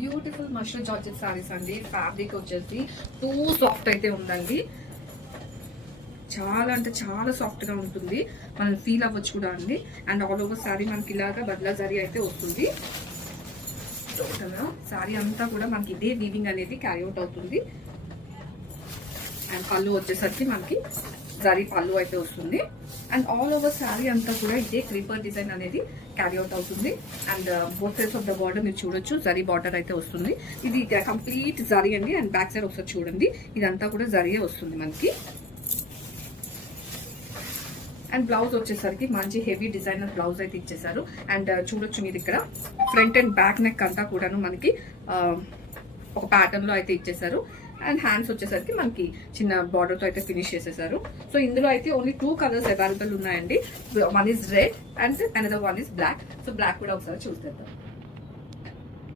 Beautiful mushroom georgette saris అండి. Fabric వచ్చేసి two soft అయితే ఉందండి. చాలా అంటే చాలా సాఫ్ట్ గా ఉంటుంది, మనం ఫీల్ అవ్వచ్చు కూడా అండి. అండ్ ఆల్ ఓవర్ సారీ మనకి ఇలాగా బద్లా జరీ అయితే వస్తుంది. టోటల్ గా సారీ అంతా కూడా మనకి ఇదే వీవింగ్ అనేది క్యారీ అవుట్ అవుతుంది. అండ్ పళ్ళు వచ్చేసరికి మనకి జరీ పళ్ళు అయితే వస్తుంది. అండ్ ఆల్ ఓవర్ శారీ అంతా కూడా ఇదే క్రీపర్ డిజైన్ అనేది క్యారీ అవుట్ అవుతుంది. And both sides of the border మీరు చూడొచ్చు, జరీ బార్డర్ అయితే వస్తుంది. ఇది కంప్లీట్ జరీ అండి. అండ్ బ్యాక్ సైడ్ ఒకసారి చూడండి, ఇదంతా కూడా జరీయే వస్తుంది మనకి. అండ్ బ్లౌజ్ వచ్చేసరికి మంచి హెవీ డిజైనర్ బ్లౌజ్ అయితే ఇచ్చేసారు. అండ్ చూడొచ్చు మీరు ఇక్కడ ఫ్రంట్ అండ్ బ్యాక్ నెక్ అంతా కూడాను మనకి ఒక ప్యాటర్న్ లో అయితే ఇచ్చేసారు. అండ్ హ్యాండ్స్ వచ్చేసరికి మనకి చిన్న బార్డర్ తో అయితే ఫినిష్ చేసేసారు. సో ఇందులో అయితే ఓన్లీ 2 కలర్స్ అవైలబుల్ ఉన్నాయండి. One is red and another one is black. So black కూడా ఒకసారి చూసేద్దాం.